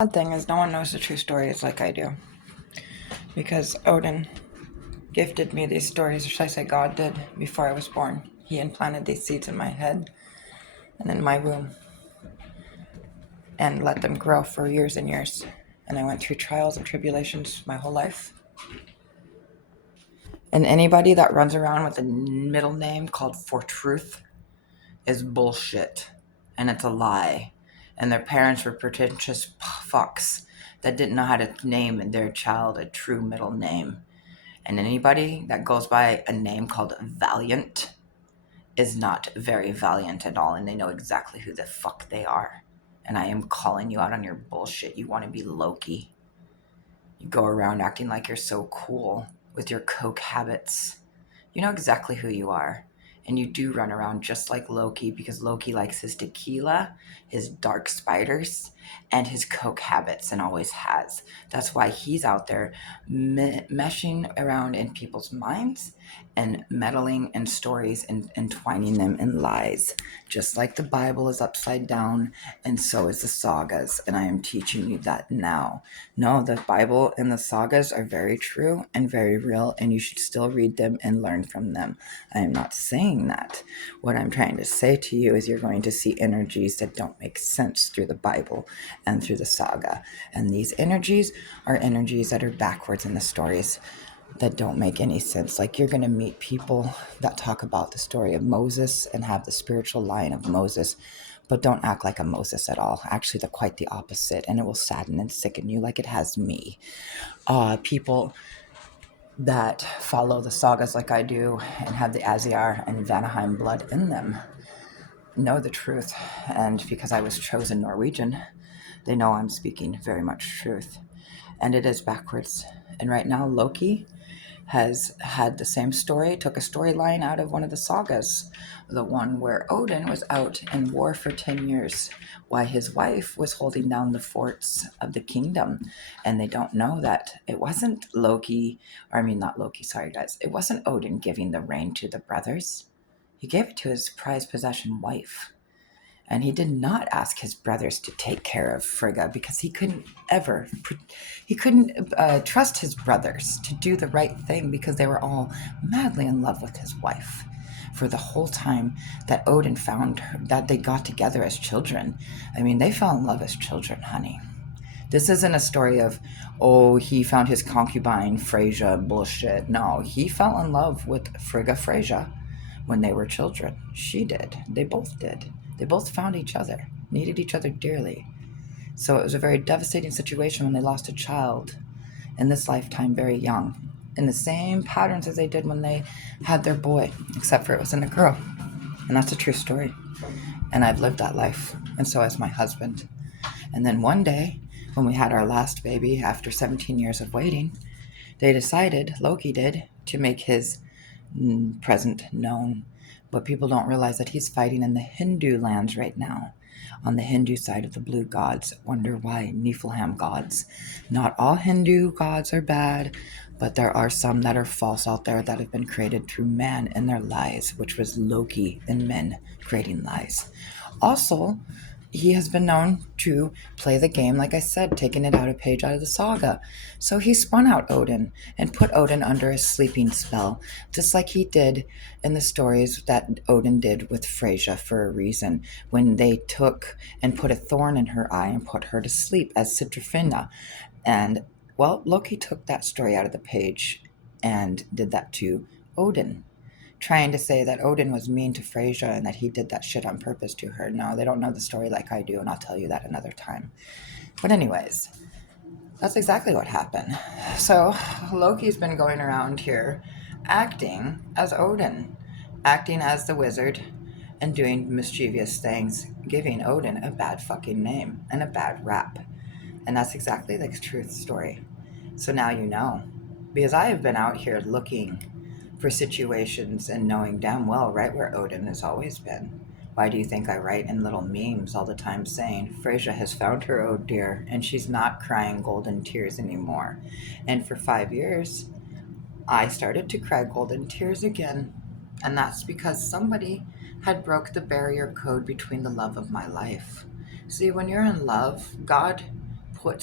One thing is no one knows the true stories like I do. Because Odin gifted me these stories, or should I say God did, before I was born. He implanted these seeds in my head and in my womb and let them grow for years and years. And I went through trials and tribulations my whole life. And anybody that runs around with a middle name called For Truth is bullshit. And it's a lie. And their parents were pretentious fucks that didn't know how to name their child a true middle name. And anybody that goes by a name called Valiant is not very valiant at all, and they know exactly who the fuck they are. And I am calling you out on your bullshit. You want to be Loki. You go around acting like you're so cool with your coke habits. You know exactly who you are. And you do run around just like Loki because Loki likes his tequila, his dark spiders, and his coke habits and always has. That's why he's out there meshing around in people's minds and meddling in stories and entwining them in lies. Just like the Bible is upside down, and so is the sagas. And I am teaching you that now. No, the Bible and the sagas are very true and very real, and you should still read them and learn from them. I am not saying that. What I'm trying to say to you is you're going to see energies that don't make sense through the Bible and through the saga. And these energies are energies that are backwards in the stories that don't make any sense. Like you're going to meet people that talk about the story of Moses and have the spiritual line of Moses, but don't act like a Moses at all. Actually, they're quite the opposite, and it will sadden and sicken you like it has me. People that follow the sagas like I do and have the Aziar and Vanaheim blood in them know the truth. And because I was chosen Norwegian, they know I'm speaking very much truth. And it is backwards. And right now, Loki has had the same story, took a storyline out of one of the sagas, the one where Odin was out in war for 10 years while his wife was holding down the forts of the kingdom. And they don't know that it wasn't Loki, or I mean, not Loki, sorry guys, it wasn't Odin giving the reign to the brothers. He gave it to his prized possession wife. And he did not ask his brothers to take care of Frigga because he couldn't trust his brothers to do the right thing because they were all madly in love with his wife for the whole time that Odin found her, that they got together as children. I mean, they fell in love as children, honey. This isn't a story of, oh, he found his concubine, Freyja, bullshit. No, he fell in love with Frigga Freyja when they were children. She did. They both did. They both found each other, needed each other dearly. So it was a very devastating situation when they lost a child in this lifetime very young, in the same patterns as they did when they had their boy, except for it was in a girl. And that's a true story. And I've lived that life, and so has my husband. And then one day, when we had our last baby, after 17 years of waiting, they decided, Loki did, to make his present known. But people don't realize that he's fighting in the Hindu lands right now, on the Hindu side of the blue gods. Wonder why? Niflheim gods. Not all Hindu gods are bad, but there are some that are false out there that have been created through man and their lies, which was Loki and men creating lies. Also, he has been known to play the game, like I said, taking it out a page out of the saga. So he spun out Odin and put Odin under a sleeping spell, just like he did in the stories that Odin did with Freyja for a reason, when they took and put a thorn in her eye and put her to sleep as Citrafina. And, well, Loki took that story out of the page and did that to Odin, trying to say that Odin was mean to Freyja and that he did that shit on purpose to her. No, they don't know the story like I do, and I'll tell you that another time. But anyways, that's exactly what happened. So Loki's been going around here acting as Odin, acting as the wizard, and doing mischievous things, giving Odin a bad fucking name and a bad rap. And that's exactly the truth story. So now you know. Because I have been out here looking for situations and knowing damn well right where Odin has always been. Why do you think I write in little memes all the time saying, Freyja has found her oh dear, and she's not crying golden tears anymore. And for 5 years, I started to cry golden tears again. And that's because somebody had broke the barrier code between the love of my life. See, when you're in love, God put